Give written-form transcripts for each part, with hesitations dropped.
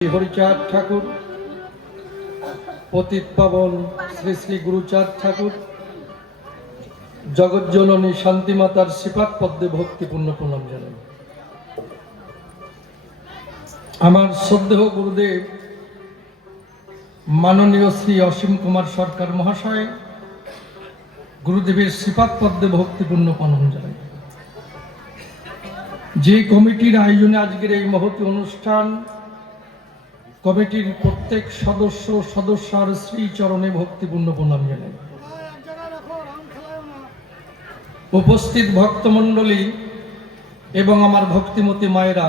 হরিচাঁদ ঠাকুর, পতিত পাবন শ্রী শ্রী গুরুচাঁদ ঠাকুর, জগজ্জননী শান্তিমাতার শ্রীপাদ পদ্মে ভক্তিপূর্ণ প্রণাম জানাই। আমার শ্রদ্ধেয় গুরুদেব মাননীয় শ্রী অসীম কুমার সরকার মহাশয়, গুরুদেবের শ্রীপাদ পদ্মে ভক্তিপূর্ণ প্রণাম জানাই। যে কমিটির আয়োজনে আজকের এই মহতী অনুষ্ঠান, কমিটির প্রত্যেক সদস্যার শ্রীচরণে ভক্তিপূর্ণ প্রণাম জানাই। উপস্থিত ভক্তমণ্ডলী এবং আমার ভক্তিমতী মায়েরা,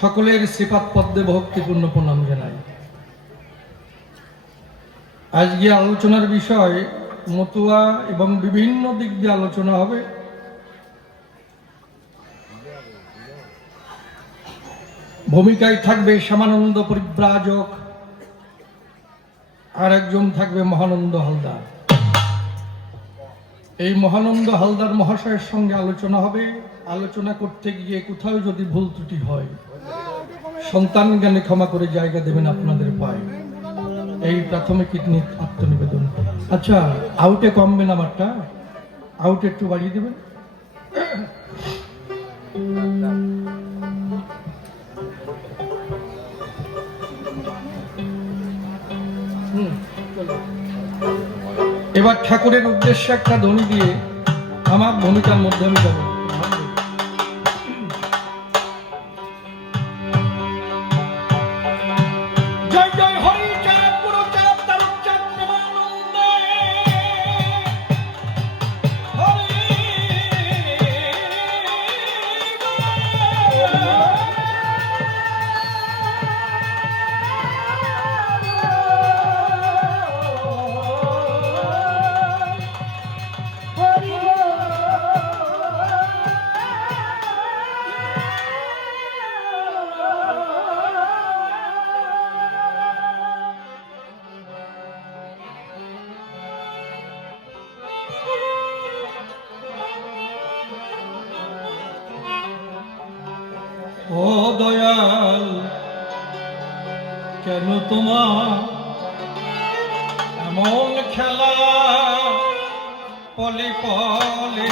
সকলের শ্রীপাদ পদ্মে ভক্তিপূর্ণ প্রণাম জানাই। আজকে আলোচনার বিষয় মতুয়া এবং বিভিন্ন দিক দিয়ে আলোচনা হবে। ভূমিকায় থাকবে শ্যামানন্দ পরিব্রাজক, আর একজন থাকবে মহানন্দ হালদার। এই মহানন্দ হালদার মহাশয়ের সঙ্গে আলোচনা হবে। আলোচনা করতে গিয়ে কোথাও যদি ভুল ত্রুটি হয়, সন্তান জ্ঞানে ক্ষমা করে জায়গা দেবেন আপনাদের পায়ে, এই প্রাথমিক আত্মনিবেদন। আচ্ছা, আউটে কমবেন, আমারটা আউটে একটু বাড়িয়ে দেবেন। এবার ঠাকুরের উদ্দেশ্যে একটা ধ্বনি দিয়ে আমার ভূমিকার মধ্যে আমি যাব। ও দয়াল, কেন তোমার এমন খেলা পলে পলে?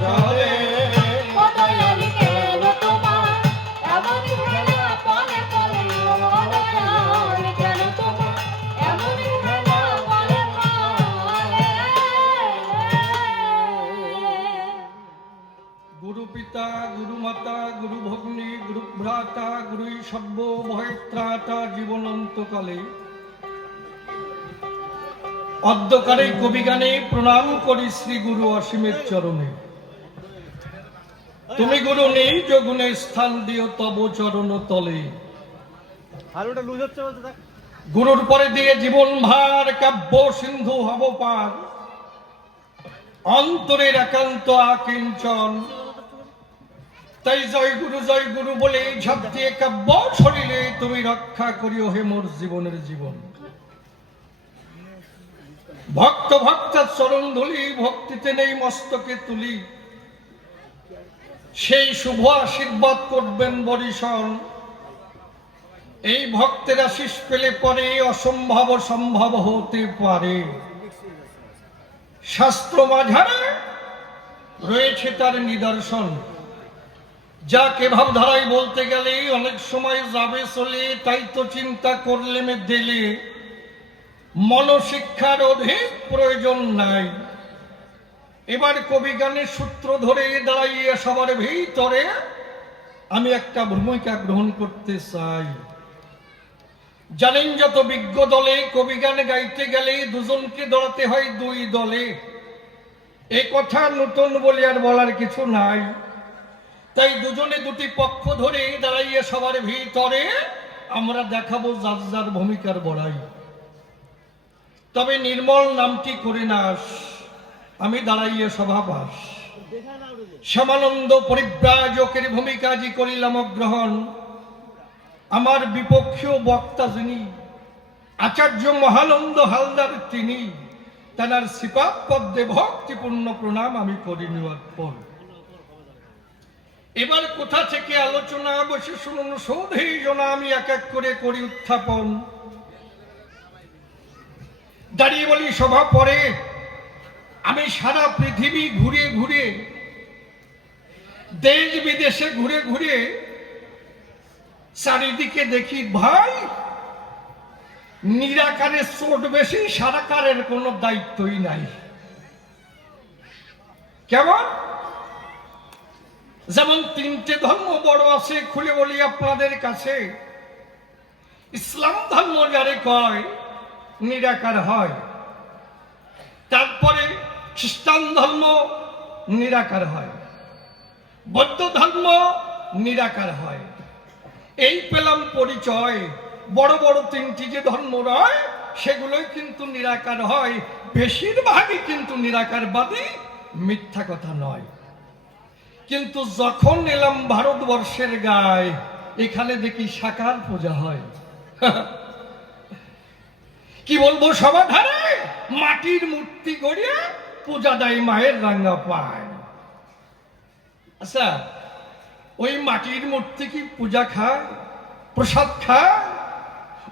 চলে ও দয়াল কেন তোমার এমন খেলা পলে পলে ও দয়াল কেন তোমার এমন খেলা পলে পলে। গুরু পিতা গুরু মাতা গুরু ভগ্নী গুরু ভ্রাতা গুরুই সর্ব ভয়ত্রাতা জীবনন্তকালে অদ্যকারে কবিগানে প্রণাম করি শ্রী গুরু অসীমের চরণে। তুমি গুরু নেই যোগুনে স্থান দিও তব চরণ তলে। গুরুর পরে দিয়ে জীবন ভার কাব্য সিন্ধু হব পার, অন্তরের একান্ত আকিঞ্চন। তাই জয় গুরু বলে ঝাঁপ দিয়ে কাব্য ছড়িলে তুমি রক্ষা করিও হে মোর জীবনের জীবন। ভক্ত ভক্তের চরণ ধুলি ভক্তিতে নেই মস্তকে তুলি, সেই শুভ আশীর্বাদ করবেন বরিশন। এই ভক্তের আশিস পেলে পরে অসম্ভব সম্ভব হতে পারে। শাস্ত্র মাঝারে রয়েছে তার নিদর্শন, যাকে ভাবধারায় বলতে গেলে অনেক সময় যাবে চলে। তাই তো চিন্তা করলে মে দিলে মনশিক্ষার অধিক প্রয়োজন নাই। এবার কবি গানের সূত্র ধরে দাঁড়াইয়ে সবার ভিতরে আমি একটা ভূমিকা গ্রহণ করতে চাই। জানেন যত বিজ্ঞ দলে কবি গান গাইতে গেলে দুজনকে দৌড়াতে হয় দুই দলে। এ কথা নতুন বলে আর বলার কিছু নাই। তাই দুজনে দুটি পক্ষ ধরে দাঁড়াইয়ে সবার ভিতরে আমরা দেখাবো যার যার ভূমিকার বড়াই। তবে নির্মল নামটি করে নাস, আমি দাঁড়াইয়ে সভাবাস। শ্যামানন্দ পরিব্রাজকের ভূমিকা জি করিলাম গ্রহণ। আমার বিপক্ষীয় বক্তা যিনি আচার্য মহানন্দ হালদার, তিনি তার শ্রীপাদ পদ্মে ভক্তিপূর্ণ প্রণাম আমি করি নির্পণ। এবার কোথা থেকে আলোচনা বসে শুনুন সৌধেই জনা আমি এক এক করে করি উত্থাপন। দাঁড়িয়ে বলি সভা পরে আমি সারা পৃথিবী ঘুরে ঘুরে দেশ বিদেশে ঘুরে ঘুরে চারিদিকে দেখি ভাই নিরাকারের চোট বেশি, সারাকারের কোনো দায়িত্বই নাই। কেমন? যেমন তিনটে ধর্ম বড় আছে, খুলে বলি আপনাদের কাছে। ইসলাম ধর্ম যারে কয় নিরাকার হয়, তারপরে খ্রিস্টান ধর্ম নিরাকার হয়, বৌদ্ধ ধর্ম নিরাকার হয়। এই পেলাম পরিচয়। বড় বড় তিনটি যে ধর্ম রয় সেগুলোই কিন্তু নিরাকার হয়। বেশিরভাগই কিন্তু নিরাকারবাদী, মিথ্যা কথা নয়। কিন্তু যখন এলাম ভারতবর্ষের গায়ে, এখানে দেখি সাকার পূজা হয়। কি বলবো, সমাধানে মাটির মূর্তি গড়িয়ে পূজা দেয় মায়ের রাঙ্গা পায়। আচ্ছা, ওই মাটির মূর্তি কি পূজা খায়, প্রসাদ খায়?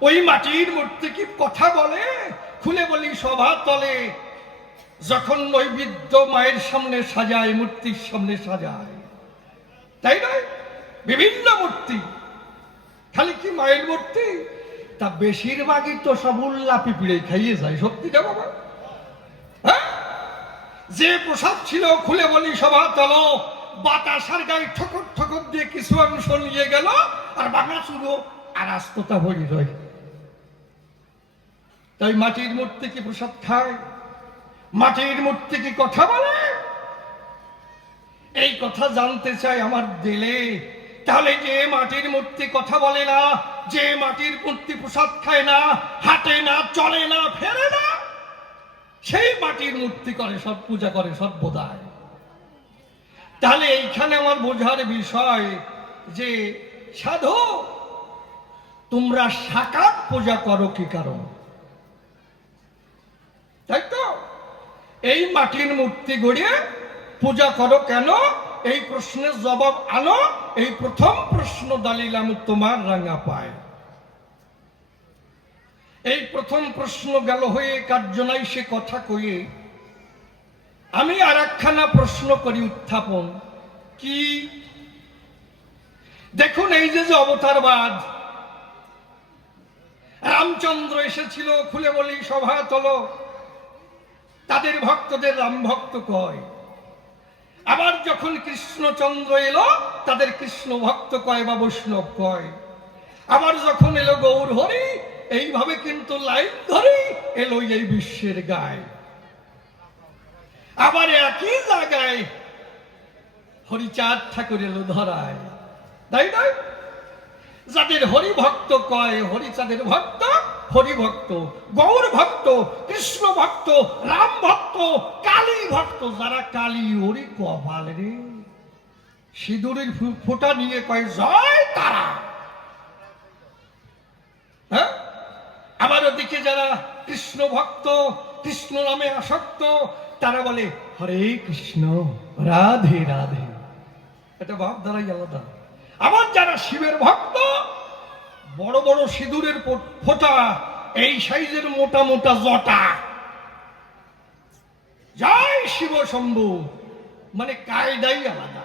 ওই মাটির মূর্তি কি কথা বলে? খুলে বলি সভা তলে যখন নৈবেদ্য মায়ের সামনে সাজায়, মূর্তির সামনে সাজায়, তাই নয়? বিভিন্ন মূর্তি, খালি কি মায়ের মূর্তি? তা বেশিরভাগই তো সব উল্লা পিঁপড়ে খাইয়ে যায়। সত্যিটা বাবা? হ্যাঁ, যে প্রসাদ ছিল খুলে বলি সভা তলো বাতাসার গায়ে ঠকর ঠকর দিয়ে কিছু অংশ নিয়ে গেল, আর বাংলা শুধু আর আস্ততা ভরি রয়। তাই মাটির মূর্তি কি প্রসাদ খায়? মাটির মূর্তি কি কথা বলে? এই কথা জানতে চাই আমার দিলে। তাহলে যে মাটির মূর্তি কথা বলে না, যে মাটির মূর্তি প্রসাদ খায় না, হাঁটে না, চলে না, ফেরে না, সেই মাটির মূর্তি করে সব পূজা করে সর্বদাই। তাহলে এইখানে আমার বোঝার বিষয় যে সাধু তোমরা সাকার পূজা করো কি কারণ? তাই তো এই মাটির মূর্তি গড়িয়ে পূজা করো কেন? এই প্রশ্নের জবাব আনো। এই প্রথম প্রশ্ন দালিলাম তোমার রাঙা পায়। এই প্রথম প্রশ্ন গেল হয়ে কার্যনাই সে কথা কয়ে আমি আর একখানা প্রশ্ন করি উত্থাপন, কি? দেখুন, এই যে যে অবতারবাদ, রামচন্দ্র এসেছিল, খুলে বলি সভা তলো, তাদের ভক্তদের রাম ভক্ত কয়। আবার যখন কৃষ্ণচন্দ্র এলো, তাদের কৃষ্ণ ভক্ত কয় বা বৈষ্ণব কয়। আবার যখন এলো গৌর হরি, এইভাবে কিন্তু লাইন ধরে এলো এই বিশ্বের গায়। আবার একই জায়গায় হরিচাঁদ ঠাকুর এলো ধরায়, তাই নয়? যাদের হরি ভক্ত কয়, হরিচাঁদের ভক্ত, হরি ভক্ত, গৌর ভক্ত, কৃষ্ণ ভক্ত, রাম ভক্ত, কালী ভক্ত। যারা কালী, হরি কপাল রে, সিঁদুরের ফোঁটা নিয়ে কয় জয় তারা। হ্যাঁ, আবার ওদিকে যারা কৃষ্ণ ভক্ত, কৃষ্ণ নামে আসক্ত, তারা বলে হরে কৃষ্ণ রাধে রাধে। এটা ভাব দ্বারাই আলাদা। আবার যারা শিবের ভক্ত, বড় বড় সিঁদুরের ফোঁটা, এই সাইজের মোটা মোটা জটা, জয় শিব শম্ভু, মানে কায়দাই আলাদা।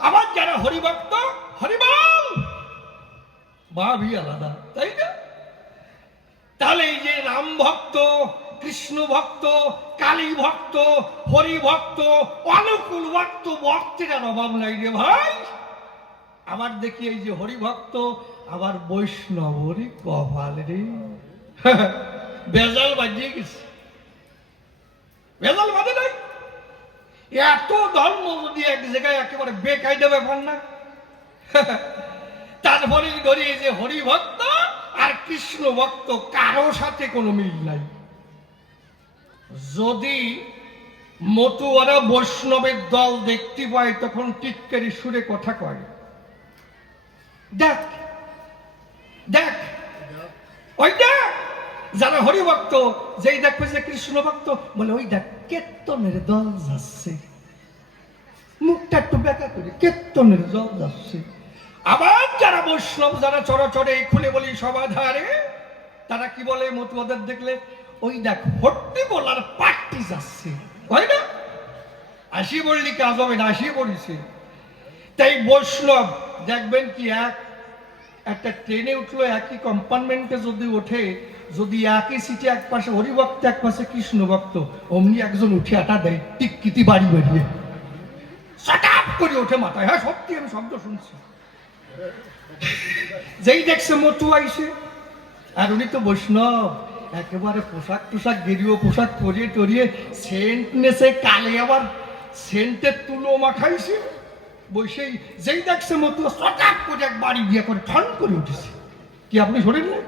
আবার যারা হরিভক্ত, হরিবল ভাবই আলাদা, তাই না? তাহলে এই যে রাম ভক্ত, কৃষ্ণ ভক্ত, কালী ভক্ত, হরি ভক্ত, অনুকূল ভক্ত, ভক্তের অভাব নাই রে ভাই। আবার দেখি এই যে হরি ভক্ত, আবার বৈষ্ণব, হরি কপাল রে, বেজাল বাজিয়ে গেছে। বেজাল বাজে নাই? এত ধর্ম যদি এক জায়গায় একেবারে বেকায়দা ব্যাপার না? তারপরে ধরি এই যে হরি ভক্ত আর কৃষ্ণ ভক্ত, কারো সাথে কোনো মিল নাই। যদি মতুয়ারা বৈষ্ণবের দল দেখতে পায়, তখন টিটকারি সুরে কথা কয়, দেখ দেখ ওই দেখ। যারা হরিভক্ত, যেই দেখবে যে কৃষ্ণ ভক্ত, বলে ওই দেখ কীর্তনের দল যাচ্ছে, মুখটা একটু বেঁকা করে, কীর্তনের দল যাচ্ছে। আবার যারা বৈষ্ণব, যারা চরাচরে খুলে বলি সবাধারে, তারা কি বলে মতুয়াদের দেখলে, ওই দেখ হট্টি বলার পার্টি যাচ্ছে, হয় না? আসি বললি কাজ হবে না, আসি বলিছে। তাই বৈষ্ণব দেখবেন কি, একটা ট্রেনে উঠলো, একই কম্পার্টমেন্টে যদি ওঠে, যদি একই সিটে এক পাশে হরিভক্ত, এক পাশে কৃষ্ণ ভক্ত, অমনি একজন উঠে আটা দেয় টিকটিকি বাড়ি বাড়িয়ে, চটাপ করে ওঠে মাথায়। হ্যাঁ সত্যি, আমি শব্দ শুনছি। যেই দেখছে মতু আইসে, আর উনি তো বৈষ্ণব, একেবারে পোশাক টোশাক, গেরুও পোশাক পরিয়ে টরিয়ে, সেন্ট নেছে, কালে আবার সেন্টের তুলো মাখাইছে, বসেই যেই দেখছে মতো চটাপ করে এক বাড়ি দিয়ে করে ঠন করে উঠেছে। কি আপনি শোনেন না?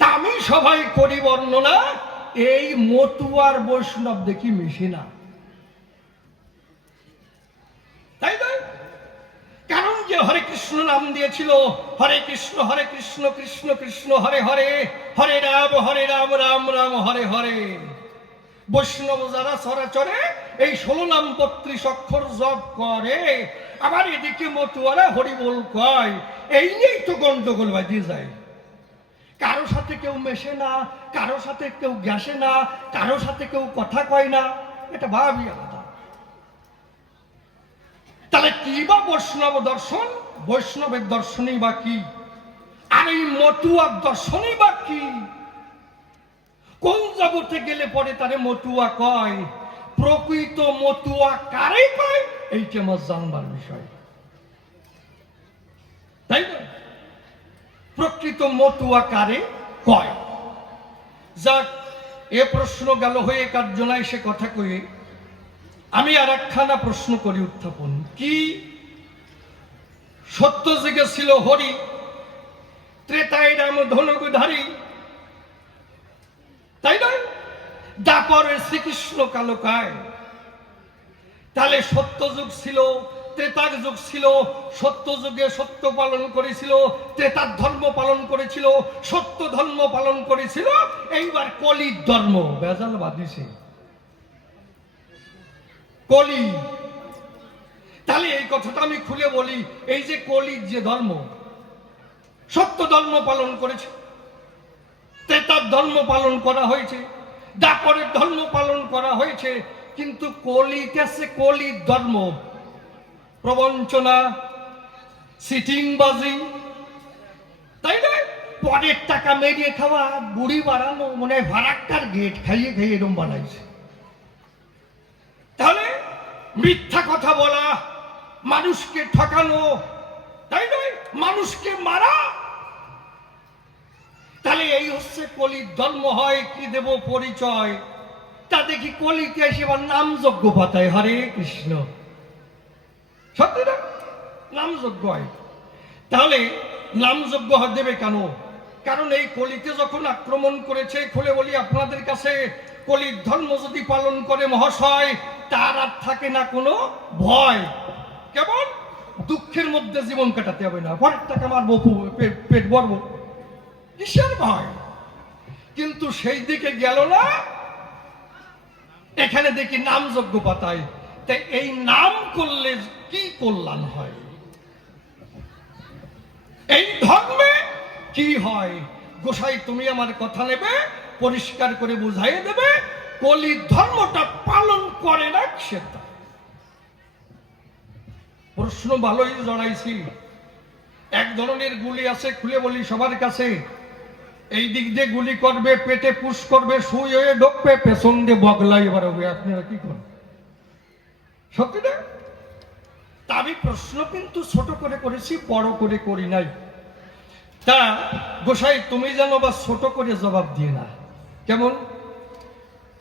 তা আমি সবাই করি বর্ণনা, এই মতুয়ার বৈষ্ণব দেখি মিশে না, তাই নয়? কারণ যে হরে কৃষ্ণ নাম দিয়েছিল, হরে কৃষ্ণ কৃষ্ণ কৃষ্ণ হরে হরে, হরে রাম রাম রাম হরে হরে। বৈষ্ণব যারা চরাচরে এই 16 নাম 32 অক্ষর জপ করে, আবার এদিকে মতুয়ারা হরি বল কয়, এই নিয়েই তো গন্ডগোল বাজিয়ে যায়। কারো সাথে কেউ মেশে না, কারো সাথে কেউ গ্যাসে না, কারো সাথে কেউ কথা কয় না, এটা ভাবই আলাদা। তাহলে কি বা বৈষ্ণব দর্শন? বৈষ্ণবের দর্শনই বা কি? আর এই মতুয়ার দর্শনই বা কি? কোন জগতে গেলে পরে তারে মতুয়া কয়? প্রকৃত মতুয়া কারে কয়, এইটা আমার জানবার বিষয়, তাই না? প্রকৃত মতুয়া কারে কয়? যাক, এ প্রশ্ন গেল হয়ে, কার্যনায় সে কথা কয়ে আমি আর একখানা প্রশ্ন করি উত্থাপন, কি? সত্য যুগে ছিল হরি, ত্রেতায় রাম ধনুকধারী, তাই নয়? দ্বাপরে শ্রীকৃষ্ণ কালকায়। তাহলে সত্য যুগ ছিল, ত্রেতার যুগ ছিল। সত্য যুগে সত্য পালন করেছিল, ত্রেতার ধর্ম পালন করেছিল, সত্য ধর্ম পালন করেছিল। এইবার কলির ধর্ম বেজাল বাঁধিছে, কলি। তাহলে এই কথাটা আমি খুলে বলি, এই যে কলির যে ধর্ম, সত্য ধর্ম পালন করেছে, ত্রেতার ধর্ম পালন করা হয়েছে, দাপরের ধর্ম পালন করা হয়েছে, কিন্তু কলিতে আছে কলির ধর্ম, প্রবঞ্চনা, সিটিংবাজি, তাই না? পরের টাকা মেরিয়ে খাওয়া, বুড়ি বাড়ানো, মনে হয় ভাড়াক্কার গেট খাইয়ে খাইয়ে এরম বানাইছে। তাহলে মিথ্যা কথা বলা, মানুষকে ঠকানো, তাই নয়, মানুষকে মারা, তাহলে এই হচ্ছে কলির ধর্ম। হয় কি দেব পরিচয়, তা দেখি কলিতে এসে এবার নামযজ্ঞ পাতায়, হরে কৃষ্ণ, সত্যি না? নামযজ্ঞ হয়। তাহলে নামযজ্ঞ দেবে কেন? কারণ এই কলিতে যখন আক্রমণ করেছে, খুলে বলি আপনাদের কাছে, কলির ধর্ম যদি পালন করে মহাশয়, তার আর থাকে না কোনো ভয়। কেবল দুঃখের মধ্যে জীবন কাটাতে হবে না, পরের টাকা মারবো, পেট ভরবো, কিসের ভয়? কিন্তু সেই দিকে গেল না, এখানে দেখি নামযজ্ঞ পাতায়। তাই এই নাম করলে কি কল্যাণ হয়? এই ধর্মে কি হয়? গোসাই তুমি আমার কথা নেবে, পরিষ্কার করে বুঝাইয়ে দেবে, কলি ধর্মটা পালন করে না সেটা। প্রশ্ন ভালোই জড়াইছি। এক ধরনের গুলি আছে, খুলে বলি সবার কাছে, এই দিক দিয়ে গুলি করবে, পেটে পুশ করবে, সুই হয়ে ঢোকবে, পেছন দিয়ে বগলাই এবার হবে। আপনারা কি করেন? সত্যি না? তা আমি প্রশ্ন কিন্তু ছোট করে করেছি, বড় করে করি নাই। তা গোসাই তুমি যেন বা ছোট করে জবাব দিয়ে না। কেমন?